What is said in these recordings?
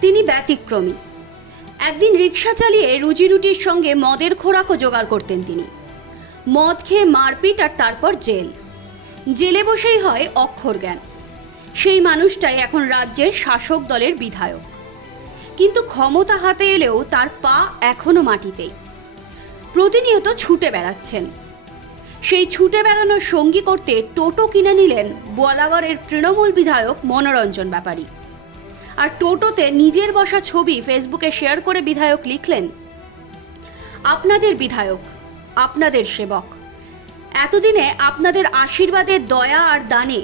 তিনি ব্যতিক্রমী। একদিন রিক্সা চালিয়ে রুজি রুটির সঙ্গে মদের খোরাকও জোগাড় করতেন তিনি। মদ খেয়ে মারপিট আর তারপর জেল। জেলে বসেই হয় অক্ষর জ্ঞান। সেই মানুষটাই এখন রাজ্যের শাসক দলের বিধায়ক। কিন্তু ক্ষমতা হাতে এলেও তার পা এখনও মাটিতেই। প্রতিনিয়ত ছুটে বেড়াচ্ছেন। সেই ছুটে বেড়ানোর সঙ্গী করতে টোটো কিনে নিলেন বোয়ালাগড়ের তৃণমূল বিধায়ক মনোরঞ্জন ব্যাপারী। আর টোটোতে নিজের বসা ছবি ফেসবুকে শেয়ার করে বিধায়ক লিখলেন, আপনাদের বিধায়ক, আপনাদের সেবক। এতদিনে আপনাদের আশীর্বাদের দয়া আর দানে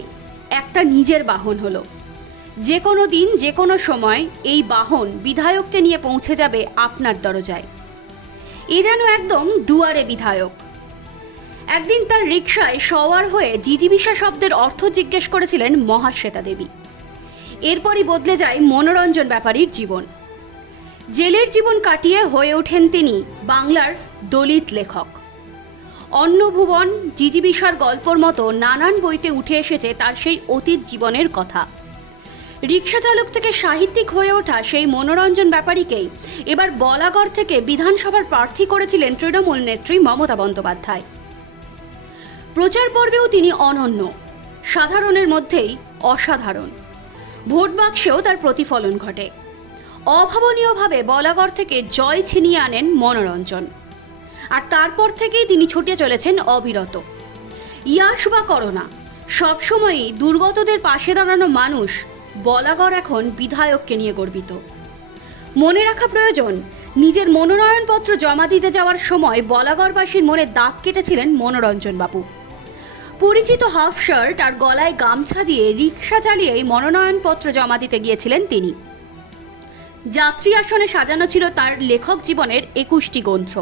একটা নিজের বাহন হলো। যে কোনো দিন, যে কোনো সময় এই বাহন বিধায়ককে নিয়ে পৌঁছে যাবে আপনার দরজায়। এ যেন একদম দুয়ারে বিধায়ক। একদিন তার রিকশায় সওয়ার হয়ে জিজিবিষা শব্দের অর্থ জিজ্ঞেস করেছিলেন মহাশ্বেতা দেবী। এরপরই বদলে যায় মনোরঞ্জন ব্যাপারীর জীবন। জেলের জীবন কাটিয়ে হয়ে ওঠেন তিনি বাংলার দলিত লেখক। অন্নভুবন জিজিবিষার গল্পর মতো নানান বইতে উঠে এসেছে তার সেই অতীত জীবনের কথা। রিক্সা চালক থেকে সাহিত্যিক হয়ে ওঠা সেই মনোরঞ্জন ব্যাপারীকেই এবার বলাগড় থেকে বিধানসভার প্রার্থী করেছিলেন তৃণমূল নেত্রী মমতা বন্দ্যোপাধ্যায়। প্রচার পর্বেও তিনি অনন্য। সাধারণের মধ্যেই অসাধারণ। ভোট বাক্সেও তার প্রতিফলন ঘটে। অভাবনীয়ভাবে বলাগড় থেকে জয় ছিনিয়ে আনেন মনোরঞ্জন। আর তারপর থেকেই তিনি ছুটে চলেছেন অবিরত। ইয়াস বা করোনা, সবসময়ই দুর্গতদের পাশে দাঁড়ানো মানুষ বলাগড় এখন বিধায়ককে নিয়ে গর্বিত। মনে রাখা প্রয়োজন, নিজের মনোনয়নপত্র জমা দিতে যাওয়ার সময় বলাগড়বাসীর মনে দাগ কেটেছিলেন মনোরঞ্জন বাবু। পরিচিত হাফ শার্ট আর গলায় গামছা দিয়ে রিক্সা চালিয়েই মনোনয়নপত্র জমা দিতে গিয়েছিলেন তিনি। যাত্রী আসনে সাজানো ছিল তার লেখক জীবনের একুশটি গ্রন্থ।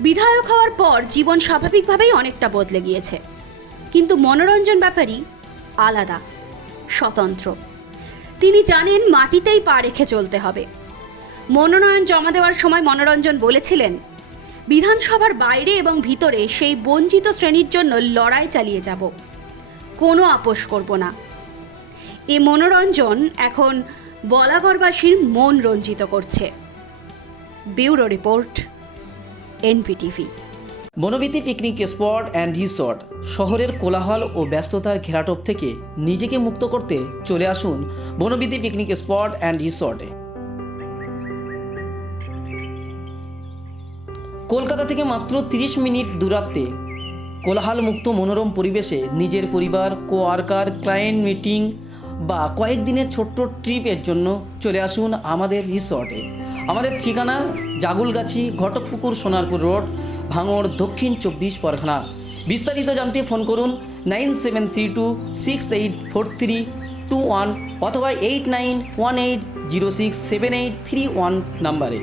বিধায়ক হওয়ার পর জীবন স্বাভাবিকভাবেই অনেকটা বদলে গিয়েছে। কিন্তু মনোরঞ্জন ব্যাপারই আলাদা, স্বতন্ত্র। তিনি জানেন মাটিতেই পা রেখে চলতে হবে। মনোনয়ন জমা দেওয়ার সময় মনোরঞ্জন বলেছিলেন বিধানসভার বাইরে এবং ভিতরে সেই বঞ্চিত শ্রেণির জন্য লড়াই চালিয়ে যাব। কোনো আপোষ করব না। এ মনোরঞ্জন এখন বলাগড়বাসীর মন রঞ্জিত করছে। Bureau report, NPTV. Banabithi picnic spot and resort, শহরের কোলাহল ও ব্যস্ততার ঘেরাটোপ থেকে নিজেকে মুক্ত করতে চলে আসুন বনবিতি পিকনিক স্পট অ্যান্ড রিসর্টে। কলকাতা থেকে মাত্র 30 মিনিট দূরত্বে কোলাহলমুক্ত মনোরম পরিবেশে নিজের পরিবার, কোয়ার্কার, ক্লায়েন্ট মিটিং বা কয়েকদিনের ছোট্ট ট্রিপের জন্য চলে আসুন আমাদের রিসর্টে। আমাদের ঠিকানা জাগুলগাছি, ঘটকপুকুর, সোনারপুর রোড, ভাঙড়, দক্ষিণ চব্বিশ পরগনা। বিস্তারিত জানতে ফোন করুন nine seven three two six eight four three two one অথবা eight nine one eight zero six seven eight three one নাম্বারে।